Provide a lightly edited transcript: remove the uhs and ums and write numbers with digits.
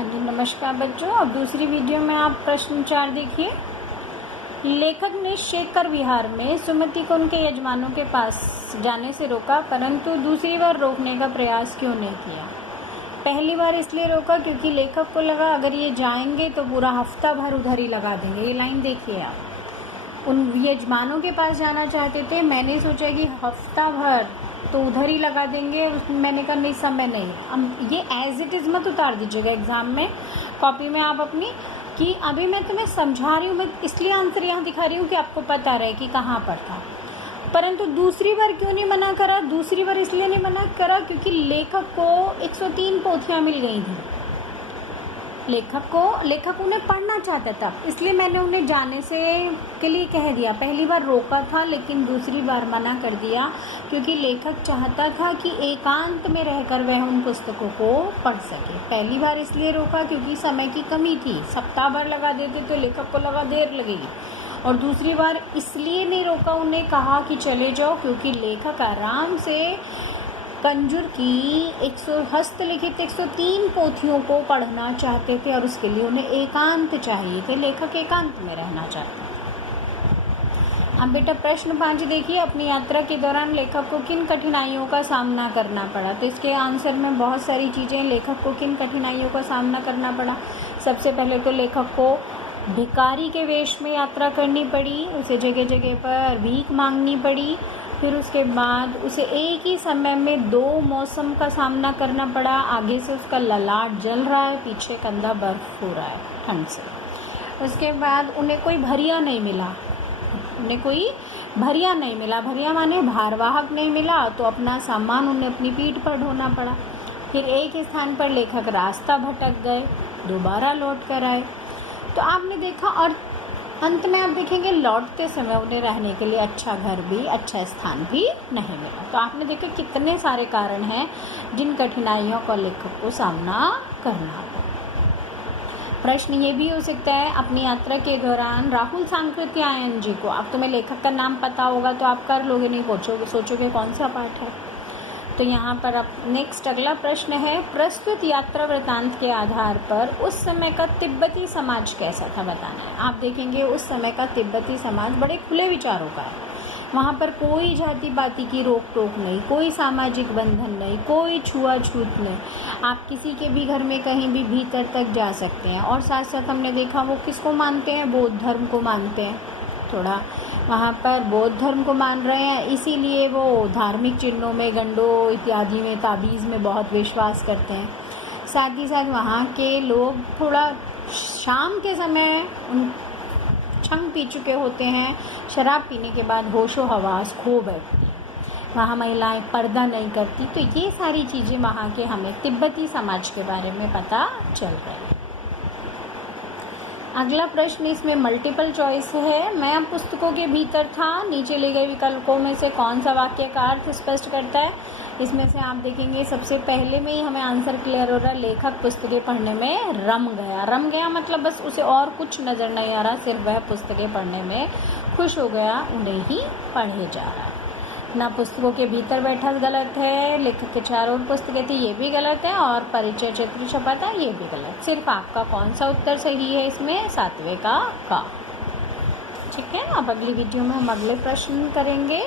हाँ जी, नमस्कार बच्चों। अब दूसरी वीडियो में आप प्रश्न 4 देखिए। लेखक ने शेखर विहार में सुमति को उनके यजमानों के पास जाने से रोका, परंतु दूसरी बार रोकने का प्रयास क्यों नहीं किया? पहली बार इसलिए रोका क्योंकि लेखक को लगा अगर ये जाएंगे तो पूरा हफ्ता भर उधर ही लगा देंगे। ये लाइन देखिए आप। उन यजमानों के पास जाना चाहते थे। मैंने सोचा कि हफ्ता भर तो उधर ही लगा देंगे। मैंने कहा नहीं, समय नहीं। अब ये एज इट इज़ मत उतार दीजिएगा एग्ज़ाम में, कॉपी में आप अपनी, कि अभी मैं तुम्हें समझा रही हूँ। मैं इसलिए आंसर यहाँ दिखा रही हूँ कि आपको पता रहे कि कहाँ पर था। परंतु दूसरी बार क्यों नहीं मना करा? दूसरी बार इसलिए नहीं मना करा क्योंकि लेखक को 103 पोथियाँ मिल गई थी। लेखक उन्हें पढ़ना चाहता था, इसलिए मैंने उन्हें जाने से के लिए कह दिया। पहली बार रोका था लेकिन दूसरी बार मना कर दिया क्योंकि लेखक चाहता था कि एकांत में रहकर वह उन पुस्तकों को पढ़ सके। पहली बार इसलिए रोका क्योंकि समय की कमी थी, सप्ताह भर लगा देते तो लेखक को लगा देर लगेगी। और दूसरी बार इसलिए नहीं रोका, उन्हें कहा कि चले जाओ, क्योंकि लेखक आराम से कंजूर की हस्तलिखित 103 पोथियों को पढ़ना चाहते थे और उसके लिए उन्हें एकांत चाहिए थे। लेखक एकांत में रहना चाहते थे। अब बेटा प्रश्न 5 देखिए। अपनी यात्रा के दौरान लेखक को किन कठिनाइयों का सामना करना पड़ा? तो इसके आंसर में बहुत सारी चीज़ें। लेखक को किन कठिनाइयों का सामना करना पड़ा? सबसे पहले तो लेखक को भिखारी के वेश में यात्रा करनी पड़ी, उसे जगह जगह पर भीख मांगनी पड़ी। फिर उसके बाद उसे एक ही समय में 2 मौसम का सामना करना पड़ा। आगे से उसका ललाट जल रहा है, पीछे कंधा बर्फ हो रहा है ठंड से। उसके बाद उन्हें कोई भरिया नहीं मिला। भरिया माने भारवाहक नहीं मिला, तो अपना सामान उन्हें अपनी पीठ पर ढोना पड़ा। फिर एक स्थान पर लेखक रास्ता भटक गए, दोबारा लौट कर आए। तो आपने देखा, और अंत में आप देखेंगे लौटते समय उन्हें रहने के लिए अच्छा घर भी, अच्छा स्थान भी नहीं मिला। तो आपने देखा कितने सारे कारण हैं जिन कठिनाइयों का लेखक को सामना करना पड़ा। प्रश्न ये भी हो सकता है, अपनी यात्रा के दौरान राहुल सांकृत्यायन जी को, अब तुम्हें लेखक का नाम पता होगा तो आप कर लोगे, नहीं सोचोगे कौन सा पाठ है। तो यहाँ पर अब नेक्स्ट अगला प्रश्न है, प्रस्तुत यात्रा वृतांत के आधार पर उस समय का तिब्बती समाज कैसा था बताना है। आप देखेंगे उस समय का तिब्बती समाज बड़े खुले विचारों का है। वहाँ पर कोई जाति पाति की रोक टोक नहीं, कोई सामाजिक बंधन नहीं, कोई छुआछूत नहीं। आप किसी के भी घर में कहीं भी भीतर तक जा सकते हैं। और साथ साथ हमने देखा वो किसको मानते हैं? बौद्ध धर्म को मानते हैं। थोड़ा वहाँ पर बौद्ध धर्म को मान रहे हैं, इसीलिए वो धार्मिक चिन्हों में, गंडों इत्यादि में, ताबीज़ में बहुत विश्वास करते हैं। साथ ही साथ वहाँ के लोग थोड़ा शाम के समय छंग पी चुके होते हैं, शराब पीने के बाद होशो हवास खो बैठती हैं। वहाँ महिलाएं पर्दा नहीं करती। तो ये सारी चीज़ें वहाँ के हमें तिब्बती समाज के बारे में पता चल रही है। अगला प्रश्न, इसमें मल्टीपल चॉइस है। मैं पुस्तकों के भीतर था, नीचे लिए गए विकल्पों में से कौन सा वाक्य का अर्थ स्पष्ट करता है? इसमें से आप देखेंगे सबसे पहले में ही हमें आंसर क्लियर हो रहा है, लेखक पुस्तकें पढ़ने में रम गया मतलब बस उसे और कुछ नज़र नहीं आ रहा, सिर्फ वह पुस्तकें पढ़ने में खुश हो गया, उन्हें ही पढ़े जा रहा है ना। पुस्तकों के भीतर बैठा गलत है, लेखक के चारों ओर पुस्तकें थी, ये भी गलत है, और परिचय चित्र छपा था, ये भी गलत। सिर्फ आपका कौन सा उत्तर सही है इसमें? 7वें का। ठीक है, अब अगली वीडियो में हम अगले प्रश्न करेंगे।